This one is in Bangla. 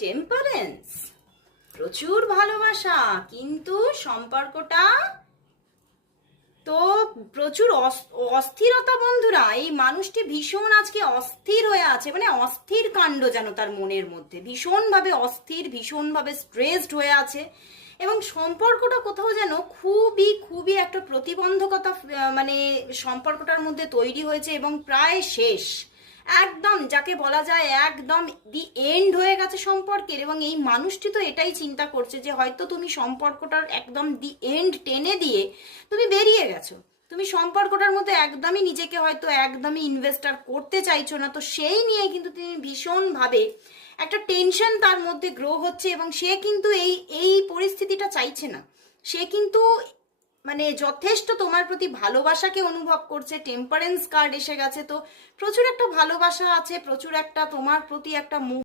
টেম্পারেন্স, প্রচুর ভালোবাসা, কিন্তু সম্পর্কটা তো প্রচুর অস্থিরতা। বন্ধুরা, এই মানুষটি ভীষণ আজকে অস্থির হয়ে আছে, মানে অস্থির কাণ্ড যেন তার মনের মধ্যে, ভীষণভাবে অস্থির, ভীষণভাবে স্ট্রেসড হয়ে আছে। এবং সম্পর্কটা কোথাও যেন খুবই খুবই একটা প্রতিবন্ধকতা, মানে সম্পর্কটার মধ্যে তৈরি হয়েছে এবং প্রায় শেষ, একদম যাকে বলা যায় একদম দি এন্ড হয়ে গেছে সম্পর্কের। এবং এই মানুষটি তো এটাই চিন্তা করছে যে হয়তো তুমি সম্পর্কটার একদম দি এন্ড টেনে দিয়ে তুমি বেরিয়ে গেছো, তুমি সম্পর্কটার মধ্যে একদমই নিজেকে হয়তো একদমই ইনভেস্টার করতে চাইছো না। তো সেই নিয়ে কিন্তু তুমি ভীষণভাবে একটা টেনশন তার মধ্যে গ্রো হচ্ছে, এবং সে কিন্তু এই এই পরিস্থিতিটা চাইছে না। সে কিন্তু মানে যথেষ্ট তোমার প্রতি ভালোবাসাকে অনুভব করছে। টেম্পারেন্স কার্ড এসে গেছে, তো প্রচুর একটা ভালোবাসা আছে, প্রচুর একটা তোমার প্রতি একটা